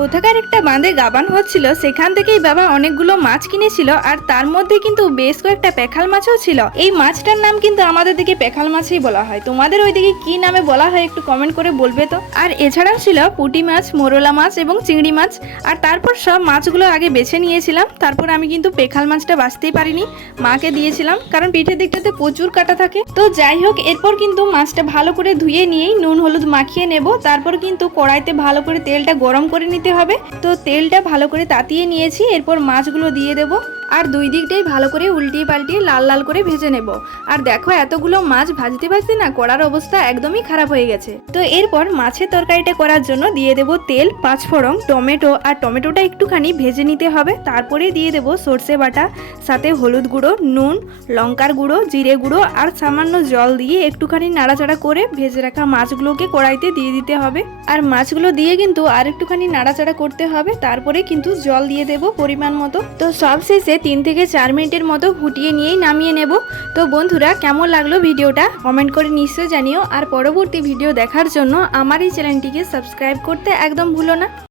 কোথাকার একটা বাঁধে গাবান হচ্ছিল, সেখান থেকেই বাবা অনেকগুলো মাছ কিনেছিল, আর তার মধ্যে কিন্তু বেশ কয়েকটা পেখাল মাছও ছিল। এই মাছটার নাম কিন্তু আমাদের দিকে পেখাল মাছই বলা হয়। তোমাদের ওইদিকে কি নামে বলা হয় একটু কমেন্ট করে বলবে তো। আর এছাড়াও ছিল পুঁটি মাছ, মোরলা মাছ এবং চিংড়ি মাছ। আর তারপর সব মাছগুলো আগে বেছে নিয়েছিলাম। তারপর আমি কিন্তু পেখাল মাছটা বাছতেই পারিনি, মাকে দিয়েছিলাম, কারণ পিঠের দিকটাতে প্রচুর কাটা থাকে। তো যাই হোক, এরপর কিন্তু মাছটা ভালো করে ধুয়ে নিয়েই নুন হলুদ মাখিয়ে নেব। তারপর কিন্তু কড়াইতে ভালো করে তেলটা গরম করে নিতে হবে। তো তেলটা ভালো করে তাতিয়ে নিয়েছি, এরপর মাছগুলো দিয়ে দেব। আর দুই দিকটাই ভালো করে উল্টিয়ে পাল্টিয়ে লাল লাল করে ভেজে নেব। আর দেখো, এতগুলো মাছ ভাজতে ভাজতে না কড়ার অবস্থা একদমই খারাপ হয়ে গেছে। তো এরপর মাছের তরকারিটা করার জন্য দিয়ে দেব তেল, পাঁচফোড়ন, টমেটো। আর টমেটোটা একটুখানি ভেজে নিতে হবে। তারপরে দিয়ে দেব সর্ষে বাটা, সাথে হলুদ গুঁড়ো, নুন, লঙ্কার গুঁড়ো, জিরে গুঁড়ো আর সামান্য জল দিয়ে একটুখানি নাড়াচাড়া করে ভেজে রাখা মাছগুলোকে কড়াইতে দিয়ে দিতে হবে। আর মাছগুলো দিয়ে কিন্তু আর একটুখানি নাড়াচাড়া করতে হবে। তারপরে কিন্তু জল দিয়ে দেব পরিমাণ মতো। তো সব শেষে 3 থেকে 4 মিনিটের মতো ফুটিয়ে নিয়েই নামিয়ে নেব। তো বন্ধুরা, কেমন লাগলো ভিডিওটা কমেন্ট করে নিশ্চয়ই জানিও। আর পরবর্তী ভিডিও দেখার জন্য আমার এই চ্যানেলটিকে সাবস্ক্রাইব করতে একদম ভুলো না।